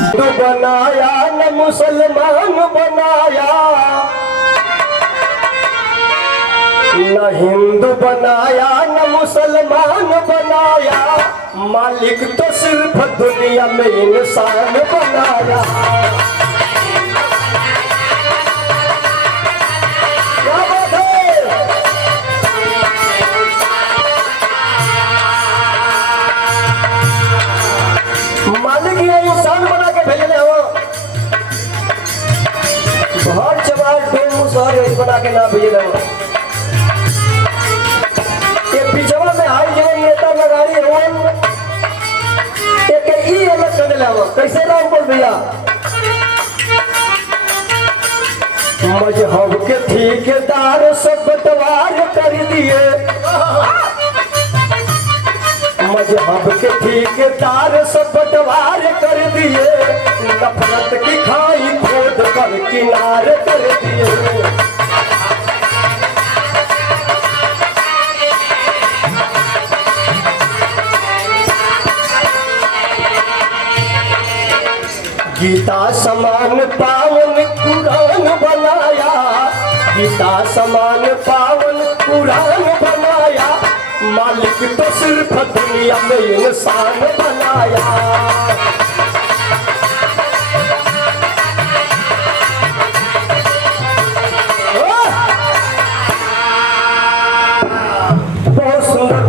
हिंदू बनाया न मुसलमान बनाया, न हिंदू बनाया न मुसलमान बनाया, मालिक तो सिर्फ दुनिया में इंसान बनाया। मालिक ये इंसान बना के भेजले हो, घर चमार डोम मुसहर बना के ना भेजले हो। ये पिछवा में हाई जो नेता लगाई हो, एक ई अलग कर दिला हो। कैसे नाम बोल भैया? मजहब के ठेकेदार सब बंटवार कर दिए, मजहब के ठेकेदार सब बंटवार कर दिए, नफरत की खाई खोद कर किनारे कर दिए। गीता समान पावन कुरान बनाया, गीता समान पावन कुरान बनाया, मालिक तो सिर्फ दुनिया में इंसान बनाया। बहुत सुंदर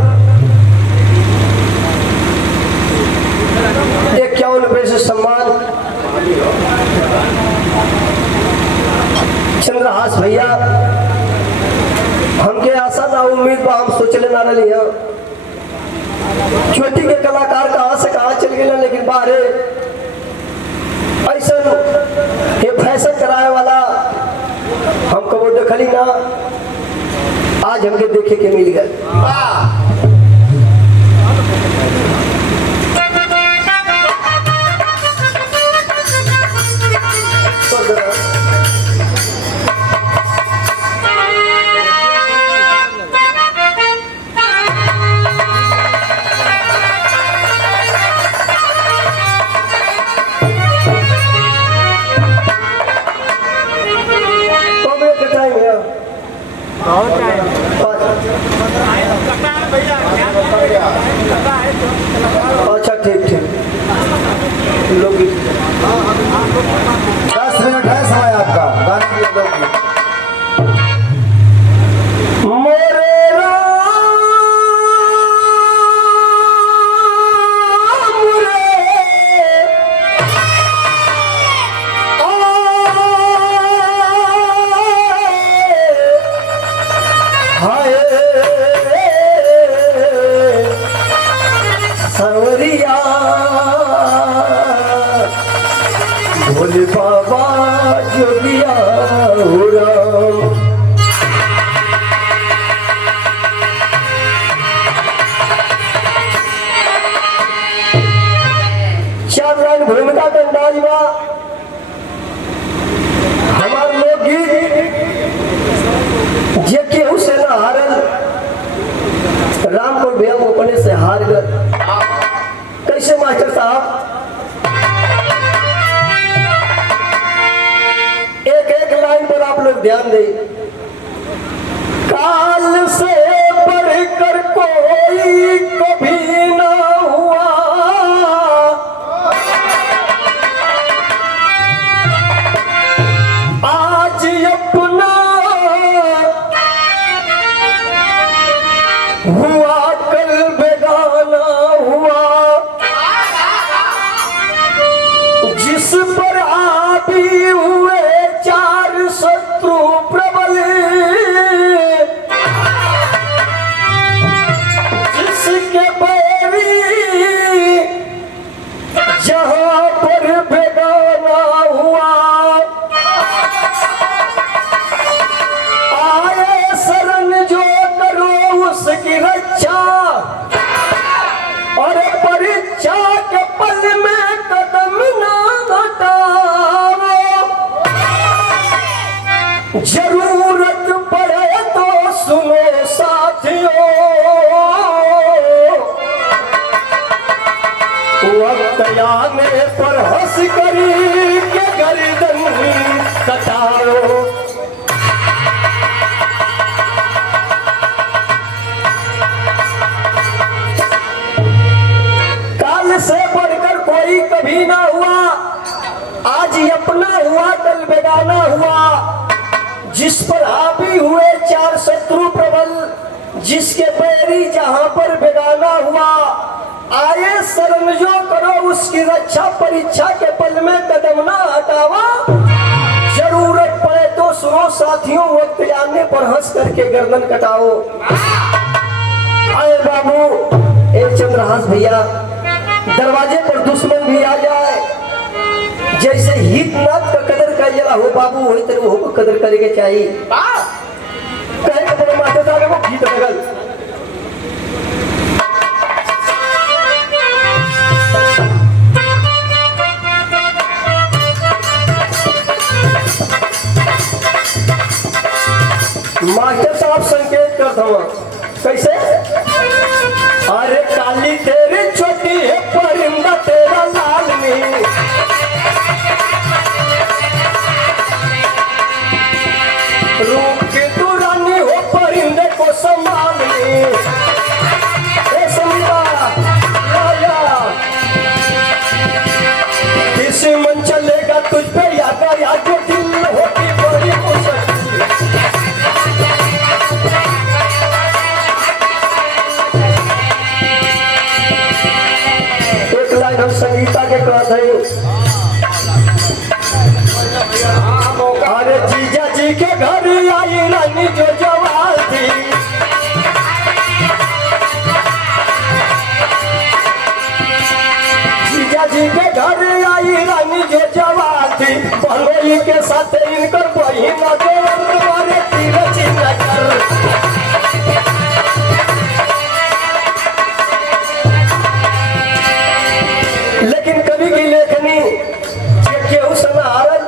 51 रुपये से सम्मान चंद्रहास भैया। हमके आशा ना उम्मीद बा, हम सोचले ना रही है छोटी के कलाकार कहाँ से कहाँ चल गए, लेकिन बाहरे ऐसा ये फैशन कराए वाला हमको वो देखली ना, आज हमके देखे के मिल गए। अच्छा ठीक ठीक, लोग 10 मिनट है समय आपका गाने के लिए। सवरिया भोले बाबा जोगिया हो राम। चार लाइन भूमिका के अंदाज बा हमारे लोकगीत जे केहू से न हारल, रामपुर भैया अपने से हार गए। कैसे मास्टर साहब? एक एक लाइन पर आप लोग ध्यान दें। काल से बढ़कर कोई कभी ना हुआ, आज अपना हुआ कल बेगाना हुआ, जिस पर आदि हुए चार शत्रु प्रबल, जिसके बैरी जहां पर बेगाना हुआ, आए शरण जो करो उसकी रक्षा, और परीक्षा के पल में कदम ना हटाओ, जरूरत पड़े तो सुनो साथियों, वक्त आने पर हंस कर मारी के गर्दन कटाओ। काल से बढ़कर कोई कभी ना हुआ, आज अपना हुआ कल बेगाना हुआ। जिस पर हावी हुए चार शत्रु प्रबल, जिसके बैरी जहां पर बेगाना हुआ। आए शरण जो करो उसकी रक्षा, परीक्षा के पल में कदम ना हटावा। जरूरत पड़े तो सुनो साथियों, वक्त आने पर हंस करके गर्दन कटाओ। आए बाबू ए चंद्रहास भैया, दरवाजे पर दुश्मन भी आ जाए, जैसे हितनाथ का कदर कर जला हो बाबू, वही तरह हो कदर करेंगे चाहिए। कहे तो बड़े माते साहब वो गीत लगल। मास्टर साहब संकेत कर दो कैसे? अरे काली तेरी छोटी है परिंदा तेरा लाल में, रूप की तू रानी हो परिंदे को संभाल ले। ए संगीता राजा, किसी मन चलेगा तुझ पे या जो दिल होती बड़ी मुश्किल। हम संगीता के कहते हैं, अरे जीजा जी के घर आई रानी जो जवान थी। जीजा जी के घर आई रानी जो जवान थी, बहनोई के साथ इनकर बहिन तुम्हारे तीर चिन्ह कर। लेकिन कवि की लेखनी केहू से न हारल,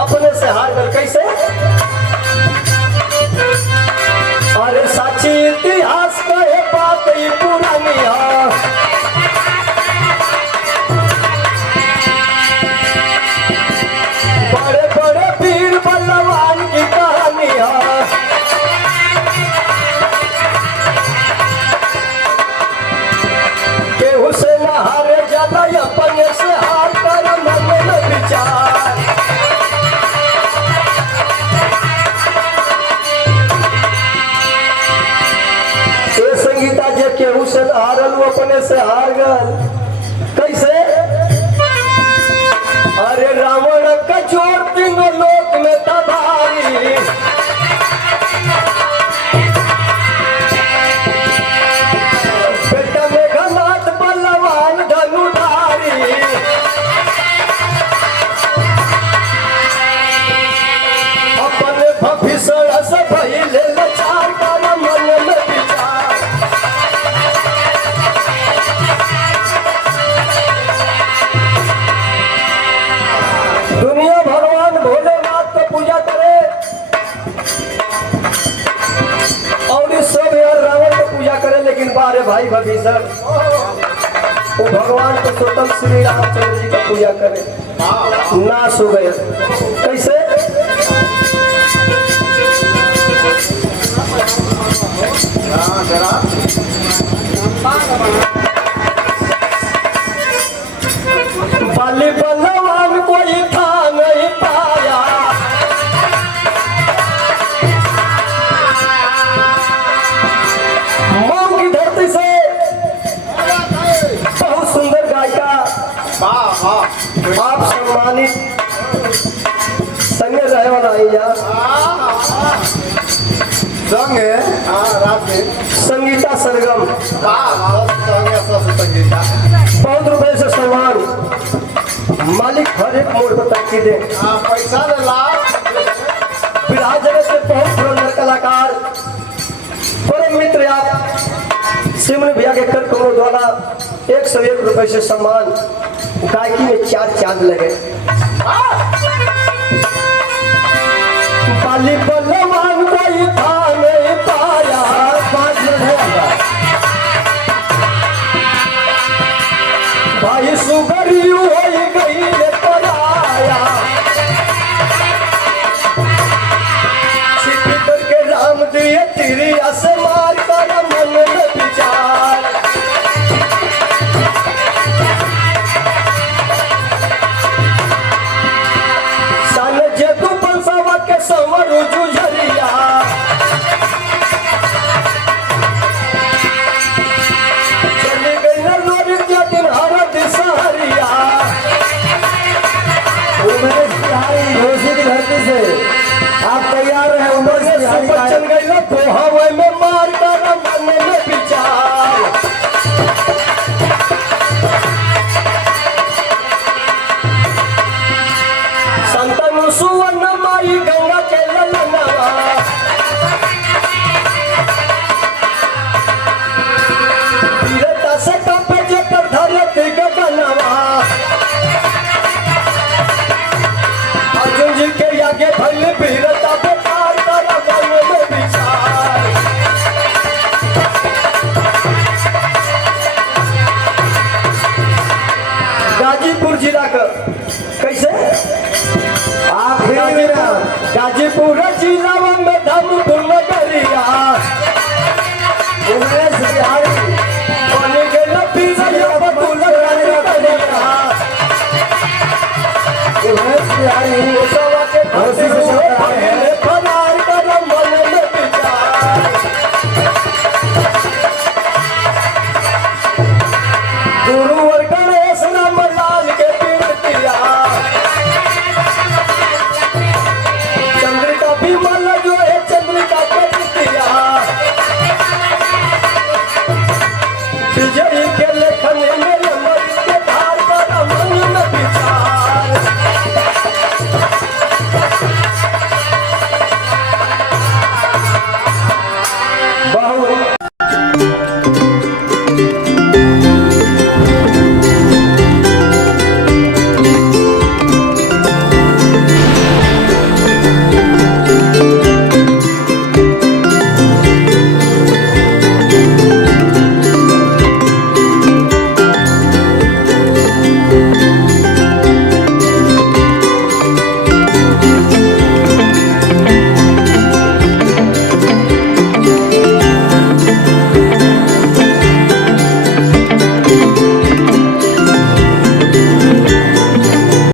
अपने से हार गल कैसे? अरे साची इतिहास का ये बात ही पुरानी है, बड़े बड़े वीर बलवान की कहानी है। केहू से न हारे जाला, अपने से हार कर मन में विचार। ये संगीता जे केहू से न हारल वो अपने से हार गल कैसे? अरे रावण का जोर तीनों लोक में था भारी, बेटा मेघनाथ बलवान धनुधारी। अपने भविष्य से भइले लाचार कर मन में विचार। दुनिया भगवान भोलेनाथ को पूजा करे और इस सब यार रावण को पूजा करे, लेकिन बारे भाई भविष्य वो भगवान को स्वतंत्र श्री रामचंद्र जी की पूजा करे, नाश हो गया कैसे? बाली बलवान कोई था नहीं पाया, मऊ की धरती से बहुत सुंदर गायिका आप सम्मानित संगे रहे वाला संगीता सरगम बहुत रुपए से सम्मान, मालिक हर एक मोड़ पर ताकीदे पैसा विराज जगत के बहुत पुरंदर कलाकार परम मित्र आप सिमरन भैया के कर कमरों द्वारा 101 रुपए से सम्मान, गायकी में 4 चांद लगे। बाली